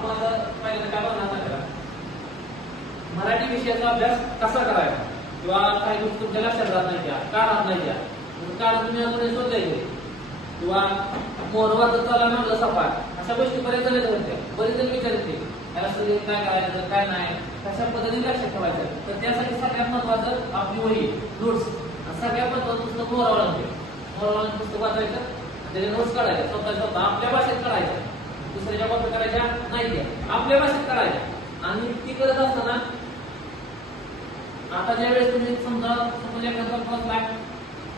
आपण आता पहिल्यांदा काय बघणार आपल्याला मराठी विषयाचा अभ्यास कसा करायचा किंवा काही गोष्टी तुमच्या लक्षात राहत नाही त्या का राहत नाही त्या कारण तुम्ही अजून शोधायचे किंवा मोहरवर चाला म्हणलं सपाट अशा गोष्टी बरेच जण होत्या बरेच जण विचारते त्याला सगळे काय करायचं काय नाही कशा पद्धतीने लक्षात ठेवायचं तर त्यासाठी सगळ्यात महत्वाचं आपली वही नोट्स सगळ्यात महत्वाचं पुस्तक मोहरवाळांचे पुस्तक वाचायचं त्याचे नोट्स काढायचे स्वतः आपल्या भाषेत काढायचं दुसऱ्याच्या कॉपी करायच्या नाही त्या आपल्या भाषेत काढायच्या आणि ती करत असताना आता ज्या वेळेस तुम्ही समजा एखादा वाचलाय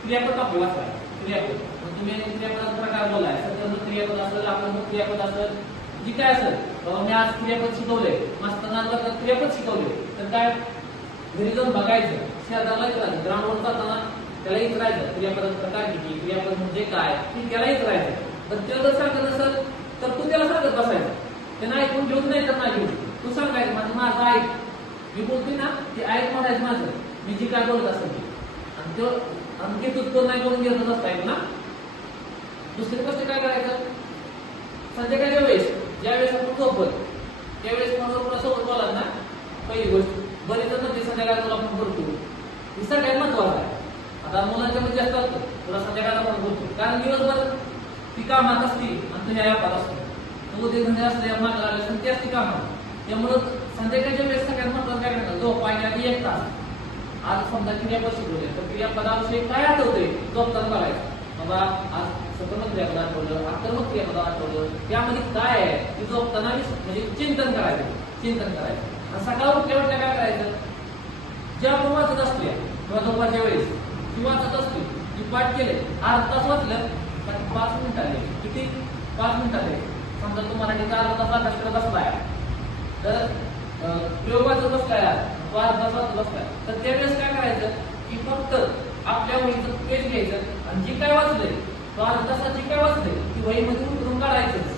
क्रियापद आपलं वाचलाय क्रियापद तुम्ही क्रियापदाचा प्रकार बोललाय सध्या क्रियापद असेल आपण क्रियापद असेल जी काय असेल मी आज क्रियापद शिकवलंय मास्तरांना क्रियापद शिकवले तर काय घरी जाऊन बघायचं शेजारला विचारायचं ग्राउंडवर जाताना त्याला विचारायचं क्रियापदाचा प्रकार किती क्रियापद म्हणजे काय की त्याला विचारायचं तर त्याला जर सांगत असेल तर तू त्याला सांगत बसायचं त्यांना ऐकून घेऊन नाही तर नाही घेऊन तू सांगायचं माझं ऐक मी बोलतोय ना ते ऐक म्हणायचं माझं मी जी काय बोलत असेल ती आणि तो अंकित उत्तर नाही करून घेत असताय ना दुसरी गोष्ट काय करायचं संध्याकाळच्या वेळेस ज्यावेळेस आपण झोपत त्यावेळेस फोनवर सोबत बोला ना पहिली गोष्ट बरेच म्हणजे संध्याकाळी तुला फोन करतो ही सगळ्यात महत्वाचं आहे आता मुलांच्या मध्ये जास्त असतो तुला संध्याकाळला फोन करतो कारण दिवसभर ती कामात असती आणि तुझ्या व्यापार असतो तू ते धंदे असते मागला आले ती असती कामात त्यामुळं संध्याकाळच्या वेळेस सगळ्यात महत्वाचं काय करणार झोपायच्या आधी 1 तास आज समजा क्रियापद शिकवले तर क्रियापदाविषयी काय आठवते झोपताना बघायचं बाबा आज सकर्मक क्रियापद आठवलं आक्रमक क्रियापद आठवलं त्यामध्ये काय आहे की झोपताना म्हणजे चिंतन करायचं आणि सकाळ उठल्या काय करायचं जे आपण वाचत असतो किंवा दुपारच्या वेळेस जी वाचत असतो ती पाठ केले अर्धा तास वाचलं तर 5 मिनिट आले किती 5 मिनिट आले समजा तू मराठीचा अर्धा तास अभ्यास करत असलाय तर प्रयोग वाचत बसलाय तो अर्धा तास वाचत बसलाय तर त्यावेळेस काय करायचं की फक्त आपल्या वहीचं पेज घ्यायचं आणि जे काय वाचलंय तो अर्धा तासात जे काय वाचलंय ती वहीमध्ये उतरून काढायचं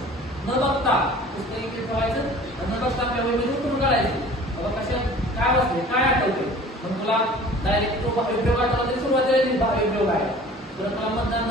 न बघता पुस्तक इकडे ठेवायचं आणि न बघता आपल्या वहीमध्ये उतरून काढायचं बाबा कशा काय वाचले काय आठवते मग तुला डायरेक्ट तो उपयोग आठवला तरी सुरुवातीला भावी उपयोग आहे तर मला मतदान